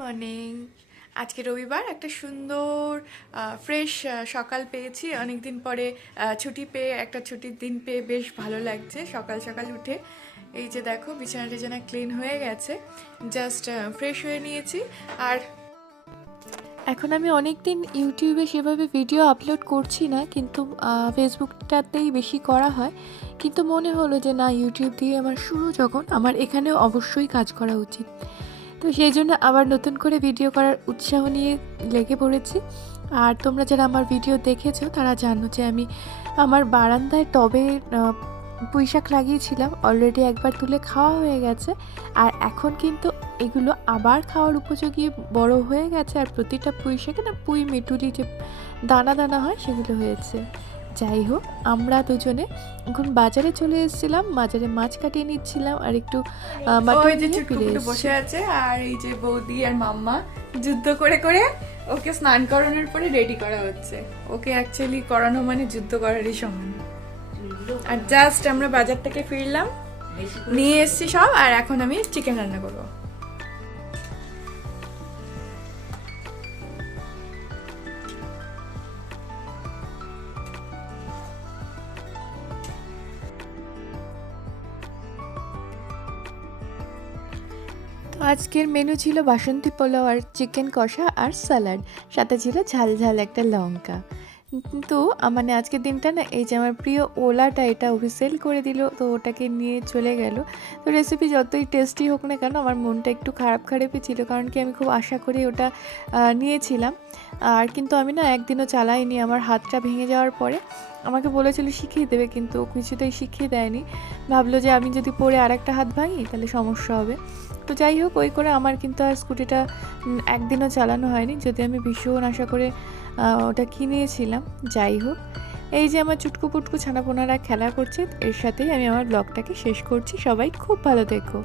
Morning. আজকে রবিবার, একটা সুন্দর ফ্রেশ সকাল পেয়েছি। অনেক দিন পরে ছুটি পেয়ে, একটা ছুটির দিন পেয়ে বেশ ভালো লাগছে। সকাল সকাল উঠে এই যে দেখো, বিছানা টিছানা ক্লিন হয়ে গেছে, জাস্ট ফ্রেশ হয়ে নিয়েছি। আর এখন আমি অনেক দিন ইউটিউবে সেভাবে ভিডিও আপলোড করছি না, কিন্তু ফেসবুকটাতেই বেশি করা হয়। কিন্তু মনে হলো যে না, ইউটিউব দিয়ে আমার শুরু যখন, আমার এখানেও অবশ্যই কাজ করা উচিত। তো সেই জন্য আবার নতুন করে ভিডিও করার উৎসাহ নিয়ে লেগে পড়েছি। আর তোমরা যারা আমার ভিডিও দেখেছো তারা জানো যে আমি আমার বারান্দায় টবে পুঁইশাক লাগিয়েছিলাম। অলরেডি একবার তুলে খাওয়া হয়ে গেছে, আর এখন কিন্তু এগুলো আবার খাওয়ার উপযোগী বড় হয়ে গেছে। আর প্রতিটা পুঁইশাকে না পুঁই মেটুলি যে দানা দানা হয় সেগুলো হয়েছে। যাই হোক, আমরা দুজনে এখন বাজারে চলে এসেছিলাম, বাজারে মাছ কাটিয়ে নিচ্ছিলাম আর একটু মাটন নিয়ে ফিরে এসেছি। বসে আছে, আর এই যে বৌদি আর মাম্মা যুদ্ধ করে করে ওকে স্নান করানোর পরে রেডি করা হচ্ছে। ওকে অ্যাকচুয়ালি করানো মানে যুদ্ধ করারই সমান। আর জাস্ট আমরা বাজার থেকে ফিরলাম, নিয়ে এসেছি সব, আর এখন আমি চিকেন রান্না করবো। তো আজকের মেনু ছিল বাসন্তী পোলাও আর চিকেন কষা আর স্যালাড, সাথে ছিল ঝাল ঝাল একটা লঙ্কা। কিন্তু মানে আজকের দিনটা না, এই যে আমার প্রিয় ওলাটা, এটা অফিসিয়াল করে দিল, তো ওটাকে নিয়ে চলে গেল। তো রেসিপি যতই টেস্টি হোক না কেন, আমার মনটা একটু খারাপ খারাপই ছিল, কারণ কি আমি খুব আশা করে ওটা নিয়েছিলাম। আর কিন্তু আমি না একদিনও চালাইনি। আমার হাতটা ভেঙে যাওয়ার পরে আমাকে বলেছিল শিখিয়ে দেবে, কিন্তু ও কিছুতেই শিখিয়ে দেয়নি। ভাবলো যে আমি যদি পরে আর একটা হাত ভাঙি তাহলে সমস্যা হবে। তো যাই হোক, ওই করে আমার কিন্তু আর স্কুটিটা একদিনও চালানো হয়নি, যদি আমি ভীষণ আশা করে ওটা কিনেছিলাম। যাই হোক, এই যে আমার চুটকু পুটকু ছানাপোনারা খেলা করছে, এর সাথেই আমি আমার ব্লগটাকে শেষ করছি। সবাই খুব ভালো থেকো।